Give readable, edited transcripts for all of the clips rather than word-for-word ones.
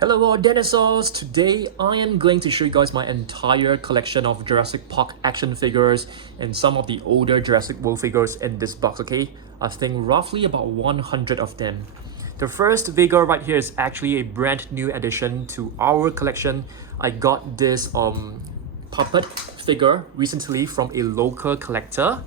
Hello all dinosaurs! Today I am going to show you guys my entire collection of Jurassic Park action figures and some of the older Jurassic World figures in this box, okay? I think roughly about 100 of them. The first figure right here is actually a brand new addition to our collection. I got this puppet figure recently from a local collector.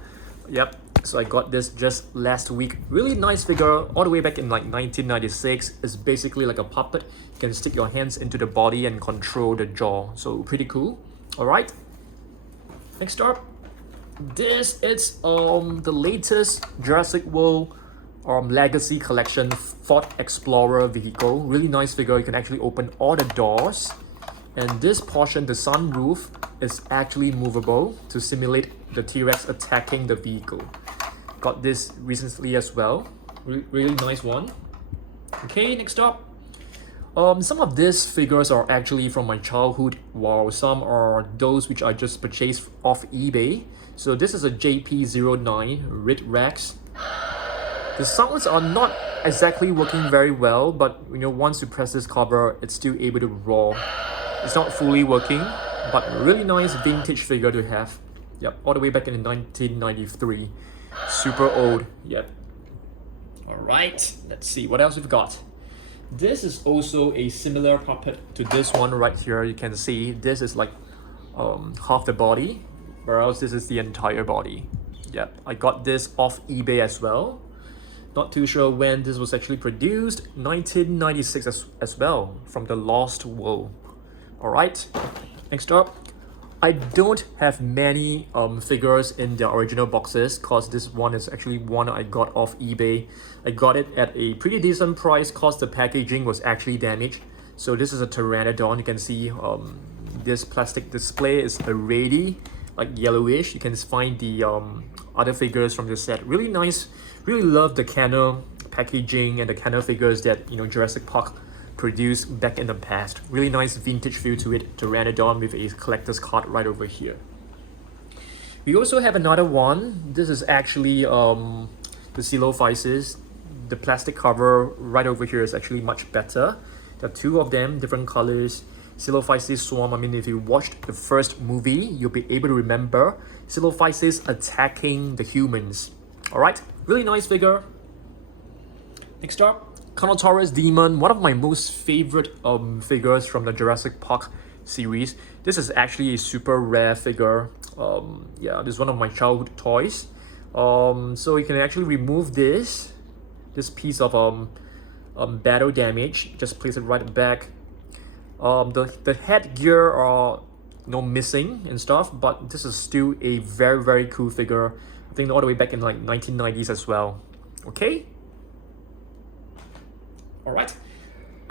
Yep, so I got this just last week. Really nice figure, all the way back in like 1996. It's basically like a puppet. You can stick your hands into the body and control the jaw. So pretty cool. Alright. Next up, this is the latest Jurassic World Legacy Collection Ford Explorer vehicle. Really nice figure. You can actually open all the doors. And this portion, the sunroof, is actually movable to simulate the T-Rex attacking the vehicle. Got this recently as well. Really nice one. Okay, next up. Some of these figures are actually from my childhood, while some are those which I just purchased off eBay. So this is a Jp09 Red Rex. The sounds are not exactly working very well, but once you press this cover, it's still able to roar. It's not fully working, but really nice vintage figure to have. Yep, all the way back in 1993. Super old, yep. Alright, let's see what else we've got. This is also a similar puppet to this one right here. You can see this is like half the body, whereas this is the entire body. Yep, I got this off eBay as well. Not too sure when this was actually produced. 1996 as well, from the Lost World. Alright, next up. I don't have many figures in the original boxes because this one is actually one I got off eBay. I got it at a pretty decent price because the packaging was actually damaged. So this is a Pteranodon. You can see this plastic display is already like yellowish. You can find the other figures from the set. Really nice. Really love the Conor packaging and the Conor figures that Jurassic Park produced back in the past. Really nice vintage feel to it. Pteranodon with a collector's card right over here. We also have another one. This is actually the Dilophosaurus. The plastic cover right over here is actually much better. There are two of them, different colors. Dilophosaurus swarm. I mean, if you watched the first movie, you'll be able to remember Dilophosaurus attacking the humans. Alright, really nice figure. Next up, Carnotaurus Demon, one of my most favorite figures from the Jurassic Park series. This is actually a super rare figure. Yeah, this is one of my childhood toys. So you can actually remove this piece of battle damage. Just place it right back. The headgear are missing and stuff, but this is still a very cool figure. I think all the way back in like 1990s as well. Okay. Alright,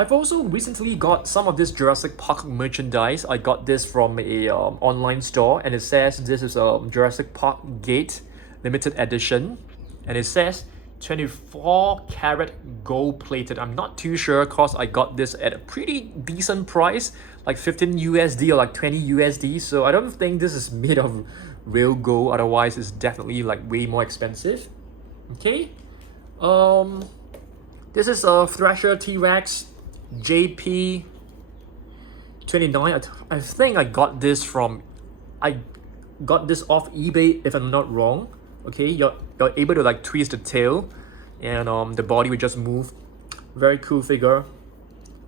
I've also recently got some of this Jurassic Park merchandise. I got this from a online store, and it says this is a Jurassic Park Gate limited edition, and it says 24 karat gold plated. I'm not too sure because I got this at a pretty decent price, like 15 USD or like 20 USD, so I don't think this is made of real gold, otherwise it's definitely like way more expensive. Okay, this is a Thresher T-Rex Jp 29. I think I got this off eBay if I'm not wrong. Okay, you're able to like twist the tail, and the body will just move. Very cool figure.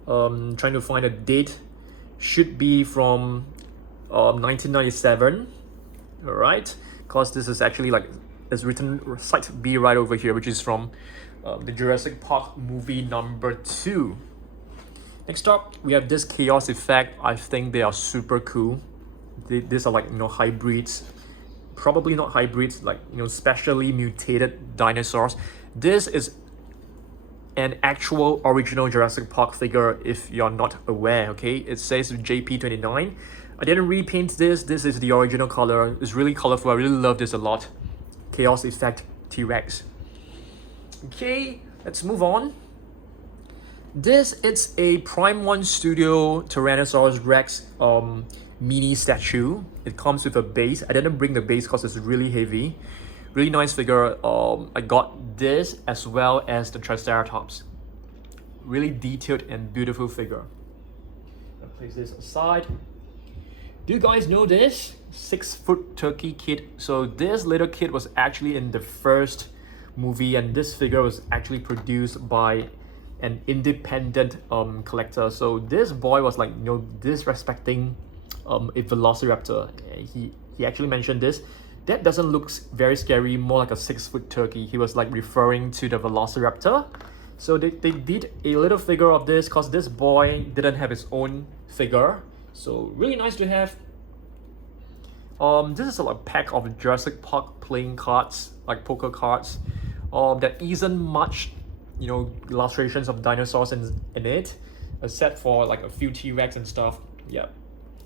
Trying to find a date. Should be from 1997. All right, because this is actually like it's written Site B right over here, which is from the Jurassic Park movie number 2. Next up, we have this chaos effect. I think they are super cool. These are like hybrids. Probably not hybrids, like specially mutated dinosaurs. This is an actual original Jurassic Park figure if you're not aware. Okay, it says Jp29. I didn't repaint this. This is the original color. It's really colorful. I really love this a lot. Chaos effect T-Rex. Okay, let's move on. This is a Prime 1 Studio Tyrannosaurus Rex mini statue. It comes with a base. I didn't bring the base because it's really heavy. Really nice figure. I got this as well as the Triceratops. Really detailed and beautiful figure. place this aside. Do you guys know this? 6-foot turkey kid. So this little kid was actually in the first movie, and this figure was actually produced by an independent collector. So this boy was like, you know, disrespecting a Velociraptor. He actually mentioned this. That doesn't look very scary, more like a 6-foot turkey. He was like referring to the Velociraptor. So they did a little figure of this because this boy didn't have his own figure. So really nice to have. This is a pack of Jurassic Park playing cards, like poker cards. There isn't much, you know, illustrations of dinosaurs in it, except for like a few T-Rex and stuff. Yeah.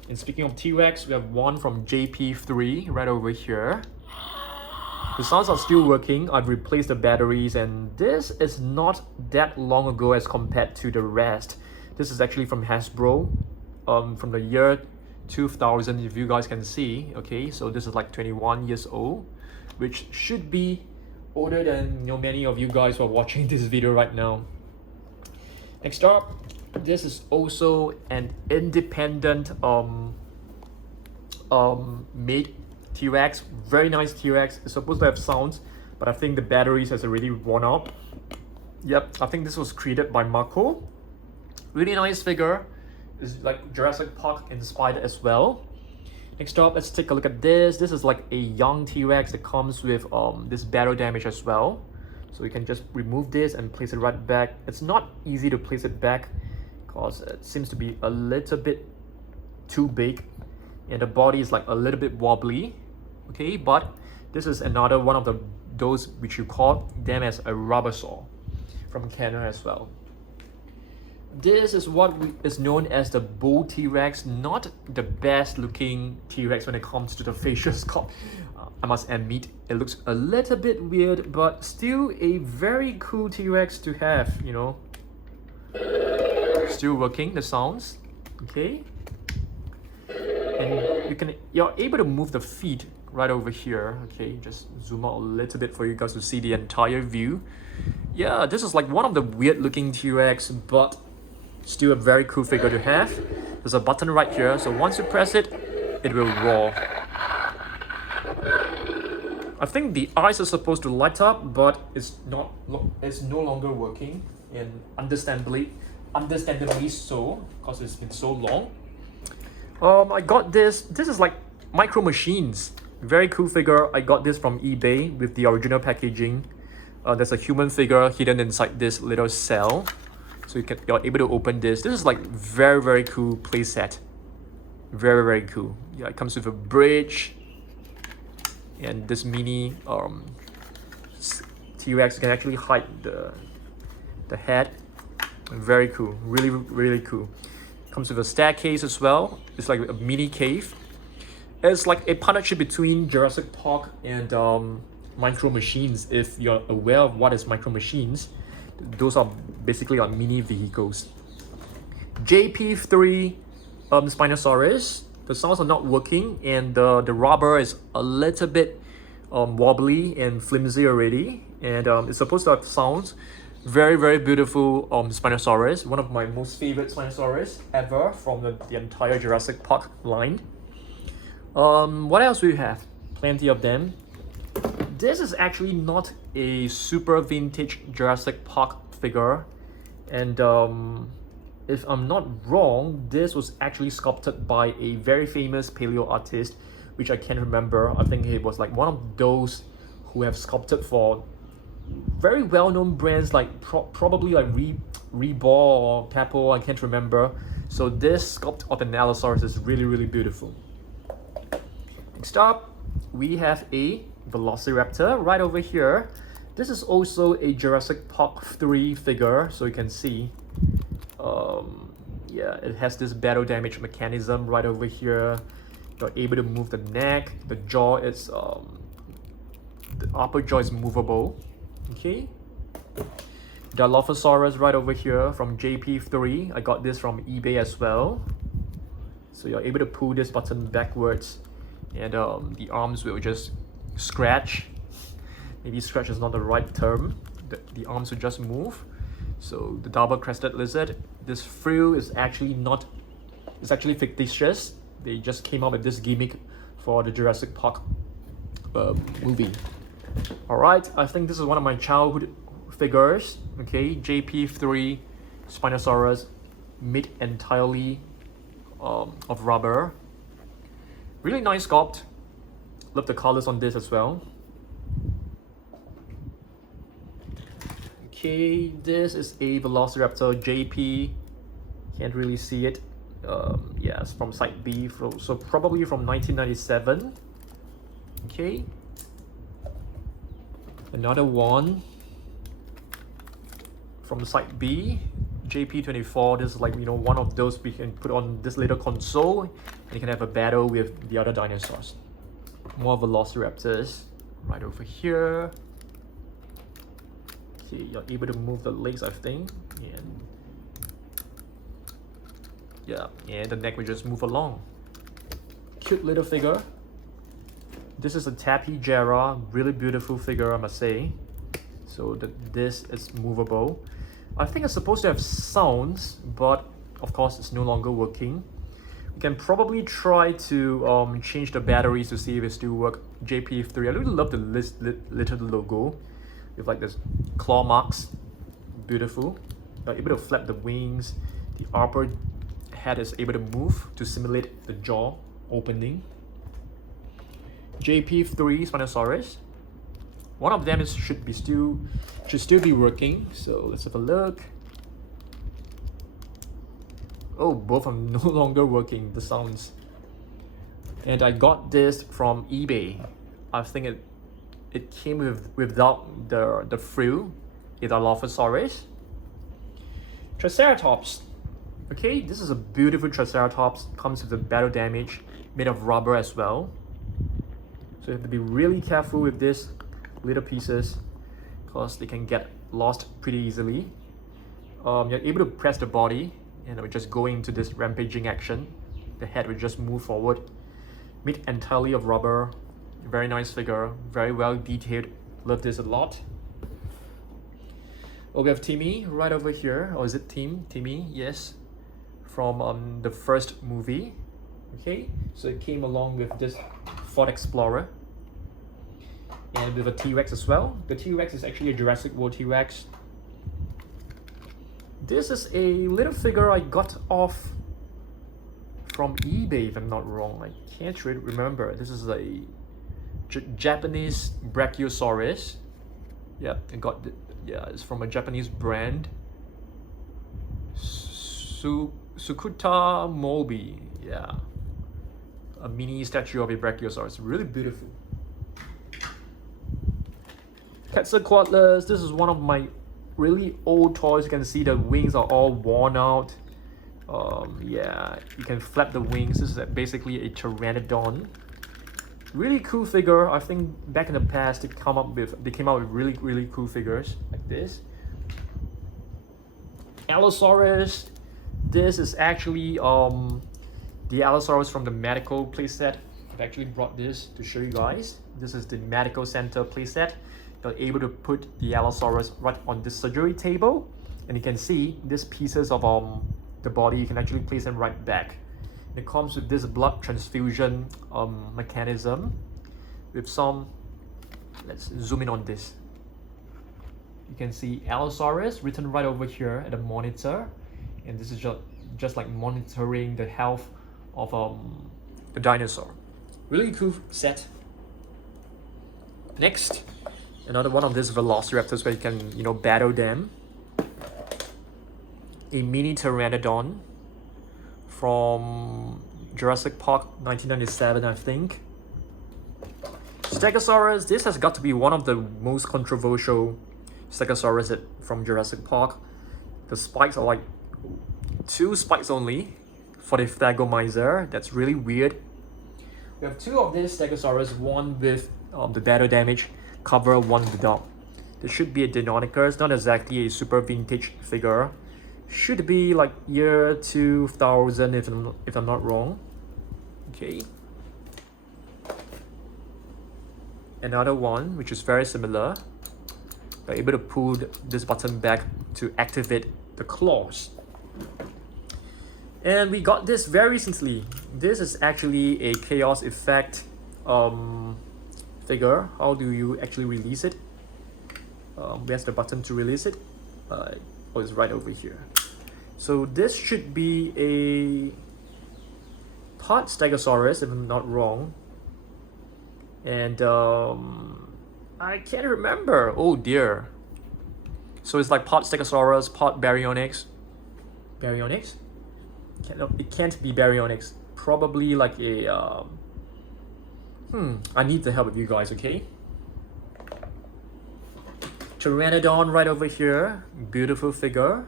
And speaking of T-Rex, we have one from Jp3 right over here. The sounds are still working. I've replaced the batteries, and this is not that long ago as compared to the rest. This is actually from Hasbro, from the year 2000, if you guys can see. Okay, so this is like 21 years old, which should be older than, you know, many of you guys who are watching this video right now. Next up, this is also an independent made T-Rex. Very nice T-Rex. It's supposed to have sounds, but I think the batteries has already worn out. Yep, I think this was created by Marco. Really nice figure. It's like Jurassic Park inspired as well. Next up, let's take a look at this. This is like a young T-Rex that comes with this battle damage as well. So you can just remove this and place it right back. It's not easy to place it back because it seems to be a little bit too big, and the body is like a little bit wobbly. Okay, but this is another one of those which you call them as a rubber saw from Conor as well. This is what is known as the bull T-Rex. Not the best looking T-Rex when it comes to the facial sculpt. I must admit, it looks a little bit weird, but still a very cool T-Rex to have, you know. Still working, the sounds. Okay. And you're able to move the feet right over here. Okay, just zoom out a little bit for you guys to see the entire view. Yeah, this is like one of the weird looking T-Rex, but still a very cool figure to have. There's a button right here, so once you press it, it will roar. I think the eyes are supposed to light up, but it's no longer working, and understandably so, because it's been so long. I got this. This is like Micro Machines. Very cool figure. I got this from eBay with the original packaging. There's a human figure hidden inside this little cell, so you're able to open this. This is like very cool playset. Very cool. Yeah, it comes with a bridge, and this mini T-Rex can actually hide the head. Very cool. Really cool. Comes with a staircase as well. It's like a mini cave. It's like a partnership between Jurassic Park and Micro Machines. If you're aware of what is Micro Machines, those are basically like mini vehicles. Jp3 Spinosaurus. The sounds are not working, and the rubber is a little bit wobbly and flimsy already, and it's supposed to have sounds. Very beautiful Spinosaurus, one of my most favorite Spinosaurus ever from the entire Jurassic Park line. What else do we have? Plenty of them. This is actually not a super vintage Jurassic Park figure, and if I'm not wrong, this was actually sculpted by a very famous paleo artist, which I can't remember. I think he was like one of those who have sculpted for very well-known brands like probably like Reebok or Capo. I can't remember. So this sculpt of an Allosaurus is really beautiful. Next up, we have a Velociraptor right over here. This is also a Jurassic Park 3 figure, so you can see. Yeah, it has this battle damage mechanism right over here. You're able to move the neck. The jaw is the upper jaw is movable. Okay. Dilophosaurus right over here from Jp3. I got this from eBay as well. So you're able to pull this button backwards, and the arms will just scratch. Maybe scratch is not the right term. The arms will just move. So the double-crested lizard. This frill is actually not It's actually fictitious. They just came up with this gimmick for the Jurassic Park movie. Alright, I think this is one of my childhood figures. Okay, Jp3 Spinosaurus, made entirely of rubber. Really nice sculpt. Love the colors on this as well. Okay, this is a Velociraptor Jp. Can't really see it. Yeah, it's from side B, so probably from 1997. Okay. Another one from side B, Jp24. This is like, you know, one of those we can put on this little console and you can have a battle with the other dinosaurs. More Velociraptors right over here. Okay, you're able to move the legs, I think, and yeah, and the neck will just move along. Cute little figure. This is a Tappy Jera, really beautiful figure, I must say. So this is movable. I think it's supposed to have sounds, but of course it's no longer working. You can probably try to change the batteries to see if it still works. Jp3, I really love the little logo with like this claw marks. Beautiful. You're able to flap the wings. The upper head is able to move to simulate the jaw opening. Jp3 Spinosaurus. One of them should still be working. So let's have a look. Oh, both are no longer working. The sounds. And I got this from eBay. I think it came without the frill. It's Allosaurus. Triceratops. Okay, this is a beautiful Triceratops. Comes with the battle damage, made of rubber as well. So you have to be really careful with these little pieces because they can get lost pretty easily. You're able to press the body and it will just go into this rampaging action. The head will just move forward. Made entirely of rubber. Very nice figure, very well detailed. Love this a lot. Oh, we have Timmy right over here. Or is it Timmy? Yes. From the first movie. Okay, so it came along with this Ford Explorer. And with a T-Rex as well. The T-Rex is actually a Jurassic World T-Rex. This is a little figure I got off from eBay, if I'm not wrong. I can't really remember. This is a Japanese Brachiosaurus. Yeah, I got it's from a Japanese brand. Sukuta Mobi. Yeah, a mini statue of a Brachiosaurus. Really beautiful. Quetzalcoatlus. This is one of my really old toys. You can see the wings are all worn out. Yeah, you can flap the wings. This is basically a Pteranodon. Really cool figure. I think back in the past they came out with really cool figures like this. Allosaurus. This is actually the Allosaurus from the medical playset. I've actually brought this to show you guys. This is the medical center playset. You're able to put the Allosaurus right on this surgery table, and you can see these pieces of the body. You can actually place them right back. It comes with this blood transfusion mechanism with some. Let's zoom in on this. You can see Allosaurus written right over here at the monitor, and this is just like monitoring the health of the dinosaur. Really cool set. Next, another one of these Velociraptors where you can, you know, battle them. A mini Pteranodon from Jurassic Park 1997, I think. Stegosaurus. This has got to be one of the most controversial Stegosaurus from Jurassic Park. The spikes are like 2 spikes only for the Thagomizer. That's really weird. We have 2 of these Stegosaurus, one with the battle damage cover, one without. This should be a Deinonychus, not exactly a super vintage figure. Should be like year 2000 if I'm not wrong. Okay. Another one which is very similar. You're able to pull this button back to activate the claws. And we got this very recently. This is actually a chaos effect figure. How do you actually release it? Where's the button to release it? Oh, it's right over here. So this should be a part Stegosaurus, if I'm not wrong. And I can't remember. Oh dear. So it's like part Stegosaurus, part Baryonyx. Baryonyx? It can't be Baryonyx. Probably like a I need the help of you guys, okay? Pteranodon right over here. Beautiful figure.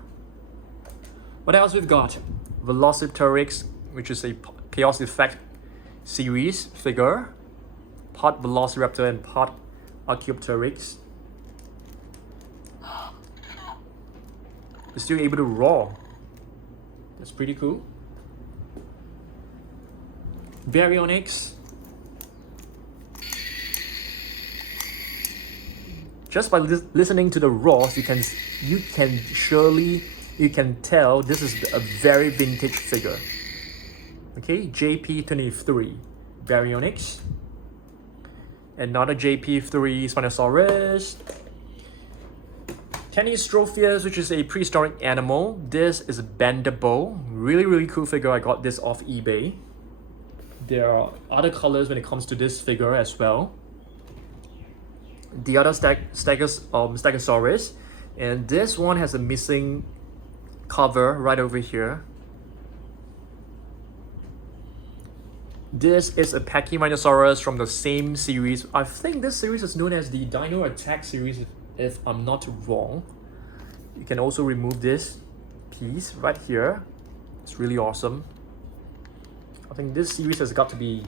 What else we've got? Velociraptor, which is a Chaos Effect series figure. Part Velociraptor and part Archaeopteryx. It's still able to roar. That's pretty cool. Baryonyx. Just by listening to the roars, you can tell this is a very vintage figure. Okay, Jp3 Baryonyx. Another Jp3 Spinosaurus. Tenistrophius, which is a prehistoric animal. This is bendable. Really cool figure. I got this off eBay. There are other colors when it comes to this figure as well. The other Stegosaurus, and this one has a missing cover right over here. This is a Pachycephalosaurus from the same series. I think this series is known as the Dino Attack series, if I'm not wrong. You can also remove this piece right here. It's really awesome. I think this series has got to be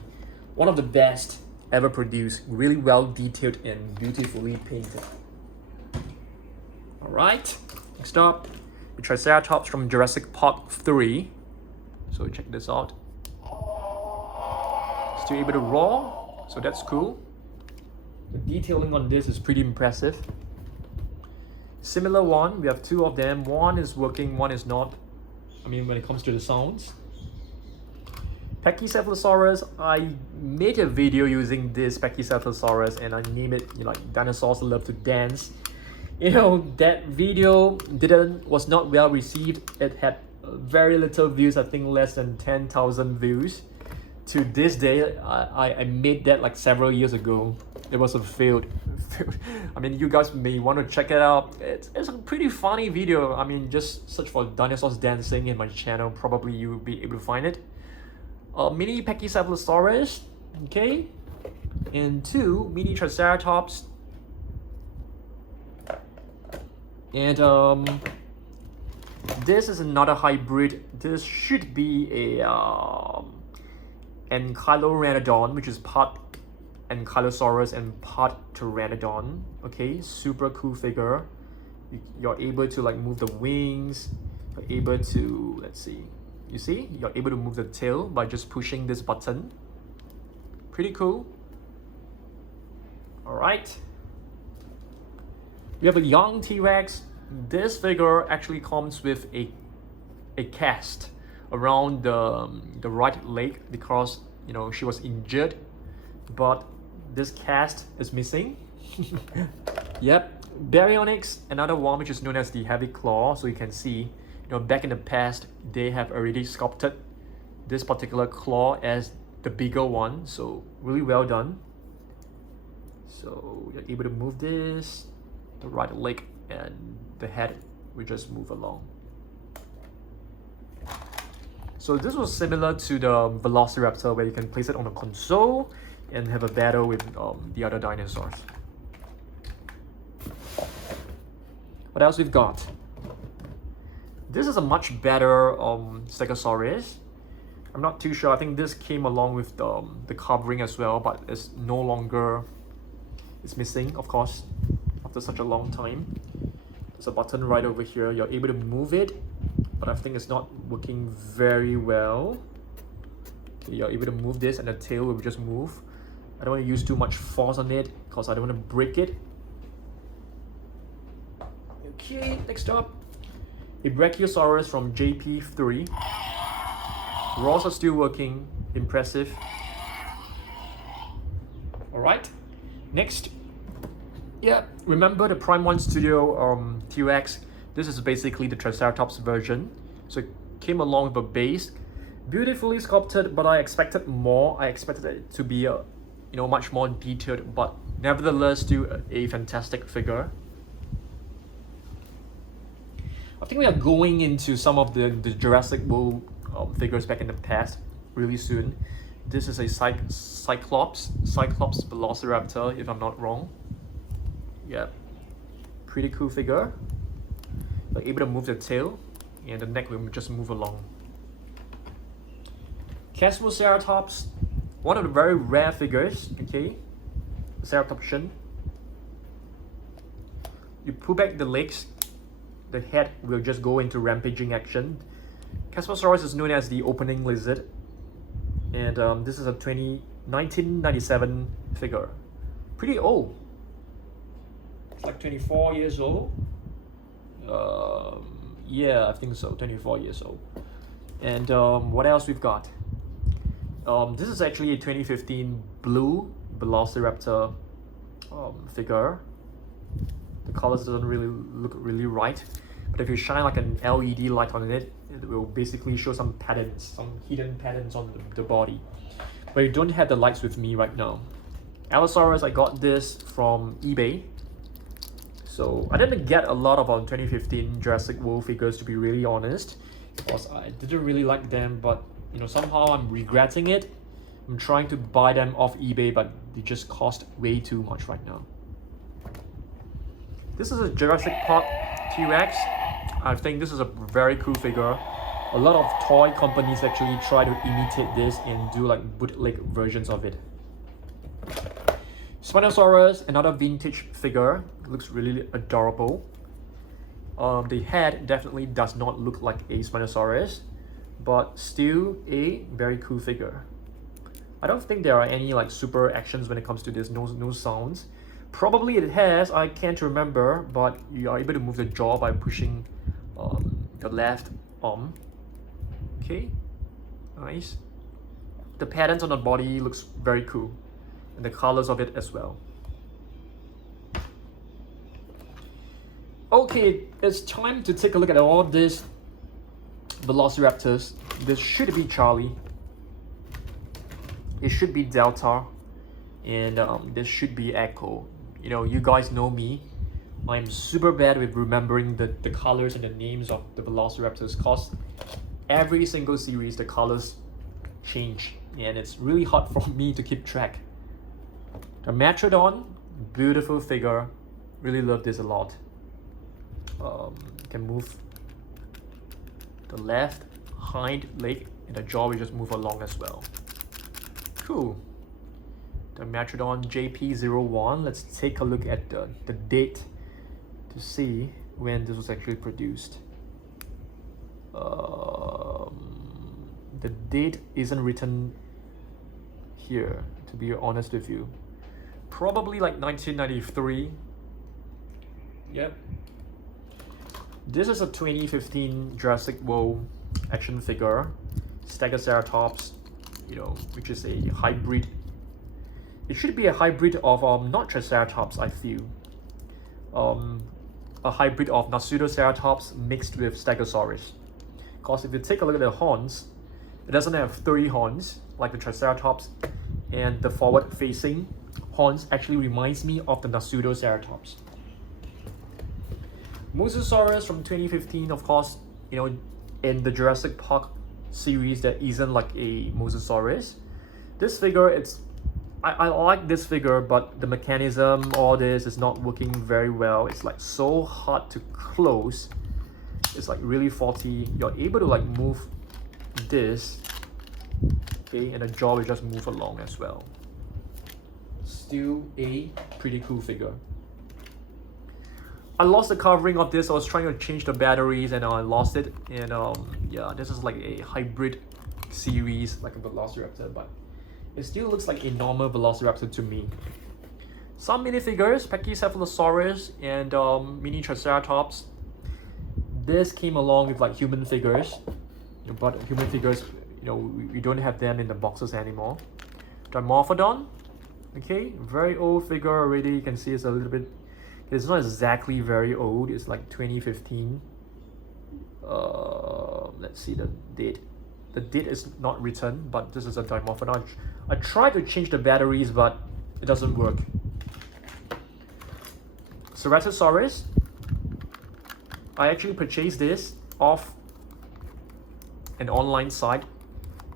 one of the best ever produced. Really well detailed and beautifully painted. Alright, next up, the Triceratops from Jurassic Park 3. So check this out. Still able to roar, so that's cool. The detailing on this is pretty impressive. Similar one, we have two of them. One is working, one is not. I mean, when it comes to the sounds. Pachycephalosaurus, I made a video using this Pachycephalosaurus and I named it, you know, like Dinosaurs Love to Dance. You know, that video was not well received. It had very little views, I think less than 10,000 views. To this day, I made that like several years ago. It was a failed. I mean, you guys may want to check it out. It's a pretty funny video. I mean, just search for Dinosaurs Dancing in my channel. Probably you'll be able to find it. Mini Pachycephalosaurus, okay, and two mini Triceratops, and this is another hybrid. This should be a Ankylorhinodon, which is part Ankylosaurus and part Pteranodon. Okay, super cool figure. You're able to like move the wings. You're able to, let's see. You see, you're able to move the tail by just pushing this button. Pretty cool. Alright. We have a young T-Rex. This figure actually comes with a cast around the right leg because, you know, she was injured. But this cast is missing. Yep. Baryonyx, another one which is known as the heavy claw. So you can see, you know, back in the past, they have already sculpted this particular claw as the bigger one. So really well done. So you're able to move this, the right leg and the head will just move along. So this was similar to the Velociraptor where you can place it on a console and have a battle with the other dinosaurs. What else we've got? This is a much better Stegosaurus. I'm not too sure. I think this came along with the covering as well, but it's no longer, it's missing, of course, after such a long time. There's a button right over here. You're able to move it, but I think it's not working very well. Okay, you're able to move this and the tail will just move. I don't want to use too much force on it because I don't want to break it. Okay, next up, a Brachiosaurus from Jp3 Roars are still working, impressive. Alright, next. Yeah, remember the Prime 1 Studio T-Rex? This is basically the Triceratops version. So it came along with a base. Beautifully sculpted, but I expected more. I expected it to be much more detailed, but nevertheless still a fantastic figure. I think we are going into some of the Jurassic World figures back in the past really soon. This is a Cyclops Velociraptor, if I'm not wrong. Yeah, pretty cool figure. Like able to move the tail, and the neck will just move along. Ceratops, one of the very rare figures. Okay, Ceratopsian. You pull back the legs, the head will just go into rampaging action. Ceratops is known as the opening lizard, and this is a 1997 figure. Pretty old. It's like 24 years old. Yeah, I think so. 24 years old. And what else we've got? This is actually a 2015 blue Velociraptor figure. The colors doesn't really look really right, but if you shine like an LED light on it, it will basically show some patterns, some hidden patterns on the body. But you don't have the lights with me right now. Allosaurus, I got this from eBay. So I didn't get a lot of 2015 Jurassic World figures, to be really honest, because I didn't really like them, but somehow I'm regretting it. I'm trying to buy them off eBay, but they just cost way too much right now. This is a Jurassic Park T-Rex. I think this is a very cool figure. A lot of toy companies actually try to imitate this and do like bootleg versions of it. Spinosaurus, another vintage figure, looks really adorable. The head definitely does not look like a Spinosaurus, but still a very cool figure. I don't think there are any like super actions when it comes to this, no sounds. Probably it has, I can't remember, but you are able to move the jaw by pushing the left arm. Okay, nice. The patterns on the body looks very cool, and the colors of it as well. Okay, it's time to take a look at all these Velociraptors. This should be Charlie. It should be Delta, and this should be Echo. You guys know me. I'm super bad with remembering the colors and the names of the Velociraptors, cause every single series the colors change, and it's really hard for me to keep track. The Metrodon, beautiful figure. Really love this a lot. Can move the left hind leg, and the jaw will just move along as well. Cool. The Metrodon Jp01. Let's take a look at the date to see when this was actually produced. The date isn't written here, to be honest with you. Probably like 1993. Yep. This is a 2015 Jurassic World action figure, Stegosaurus, which is a hybrid. It should be a hybrid of not Triceratops, I feel. A hybrid of Pseudoceratops mixed with Stegosaurus. Because if you take a look at the horns, it doesn't have 3 horns like the Triceratops, and the forward-facing horns actually reminds me of the Pseudoceratops. Mosasaurus from 2015, of course, in the Jurassic Park series there isn't like a Mosasaurus. This figure, I like this figure, but the mechanism, all this is not working very well. It's like so hard to close. It's like really faulty. You're able to like move this, okay, and the jaw will just move along as well. Still a pretty cool figure. I lost the covering of this. I was trying to change the batteries and I lost it. And yeah, this is like a hybrid series, like a Velociraptor, but it still looks like a normal Velociraptor to me. Some minifigures, Pachycephalosaurus and mini Triceratops. This came along with like human figures, but human figures, you know, we don't have them in the boxes anymore. Dimetrodon, okay, very old figure already. You can see it's a little bit, it's not exactly very old, it's like 2015. Let's see the date. The date is not written, but this is a Dimetrodon. I tried to change the batteries, but it doesn't work. Sirezasaurus, I actually purchased this off an online site,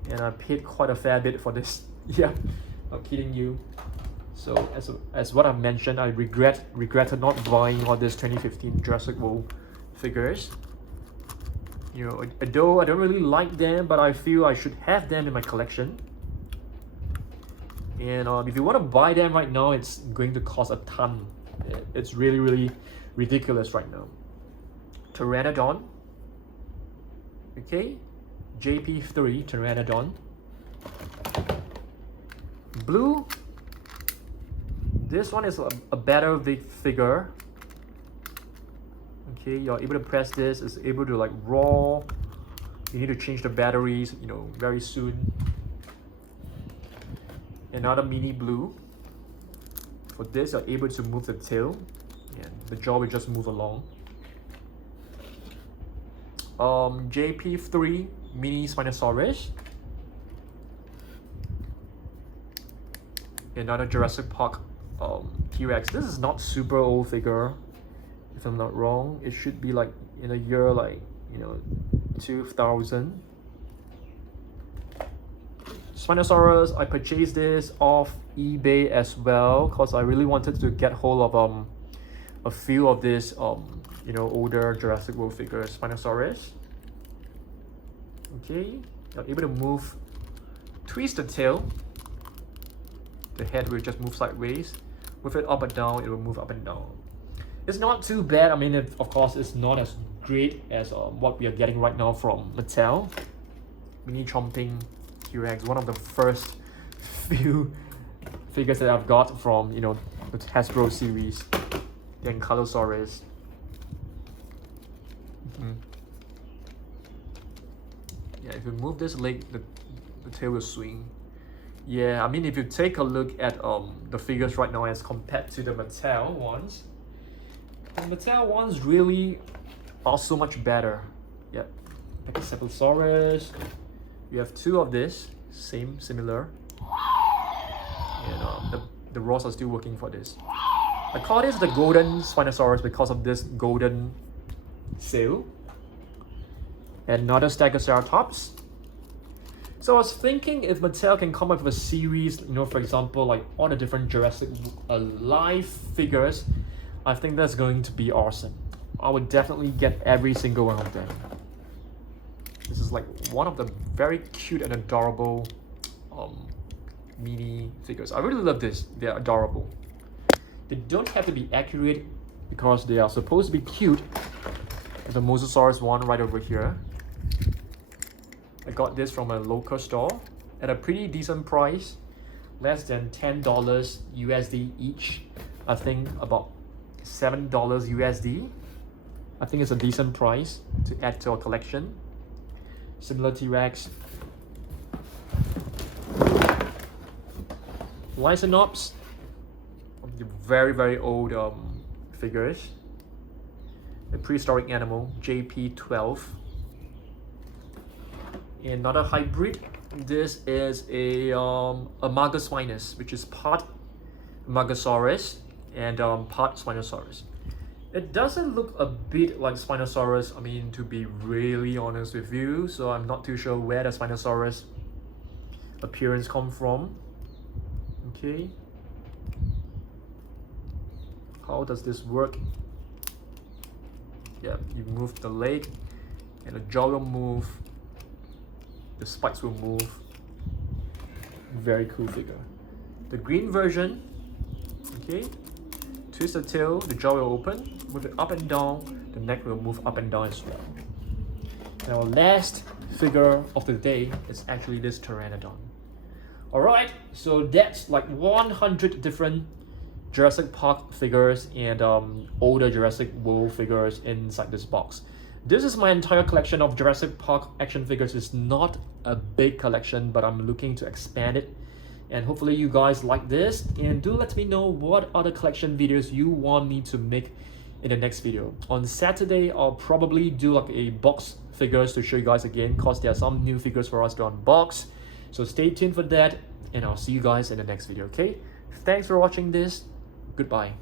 and I paid quite a fair bit for this. Yeah, not kidding you. So as what I've mentioned, I regretted not buying all these 2015 Jurassic World figures. You know, although I don't really like them, but I feel I should have them in my collection. And if you want to buy them right now, it's going to cost a ton. It's really ridiculous right now. Pteranodon, okay, Jp3 Pteranodon. Blue, this one is a better big figure. Okay, you're able to press this, it's able to like roll. You need to change the batteries, you know, very soon. Another mini blue. For this, you're able to move the tail, and the jaw will just move along. Jp3 Mini Spinosaurus. Another Jurassic Park T-Rex. This is not super old figure, if I'm not wrong. It should be like in a year like, you know, 2000. Spinosaurus, I purchased this off eBay as well because I really wanted to get hold of a few of this you know, older Jurassic World figures. Spinosaurus, okay, you're able to move, twist the tail, the head will just move sideways, move it up and down, it will move up and down. It's not too bad. I mean, of course it's not as great as what we are getting right now from Mattel. Mini chomping T-Rex, one of the first few figures that I've got from, you know, the Hasbro series. Then COLOSSAL. Yeah, if you move this leg, the tail will swing. Yeah, I mean, if you take a look at the figures right now as compared to the Mattel ones, the Mattel ones really are so much better. Yeah, Pachycephalosaurus. We have two of this, similar, and the rods are still working for this. I call this the golden Spinosaurus because of this golden sail. Another Stegosaurus. So I was thinking if Mattel can come up with a series, you know, for example, like all the different Jurassic live figures, I think that's going to be awesome. I would definitely get every single one of them. This is like one of the very cute and adorable mini figures. I really love this. They're adorable. They don't have to be accurate because they are supposed to be cute. The Mosasaurus one right over here. I got this from a local store at a pretty decent price, less than $10 USD each. I think about $7 USD. I think it's a decent price to add to our collection. Similar T-Rex. Lycanops, very old figures. A prehistoric animal, Jp12. Another hybrid. This is a Margospinus, which is part Margosaurus and part Spinosaurus. It doesn't look a bit like Spinosaurus, I mean, to be really honest with you, so I'm not too sure where the Spinosaurus appearance come from. Okay. How does this work? Yeah, you move the leg and the jaw will move, the spikes will move. Very cool figure. The green version, okay, twist the tail, the jaw will open, move it up and down, the neck will move up and down as well. And our last figure of the day is actually this Pteranodon. Alright, so that's like 100 different Jurassic Park figures and older Jurassic World figures inside this box. This is my entire collection of Jurassic Park action figures. It's not a big collection, but I'm looking to expand it. And hopefully you guys like this. And do let me know what other collection videos you want me to make in the next video. On Saturday, I'll probably do like a box figures to show you guys again, because there are some new figures for us to unbox. So stay tuned for that, and I'll see you guys in the next video, okay? Thanks for watching this. Goodbye.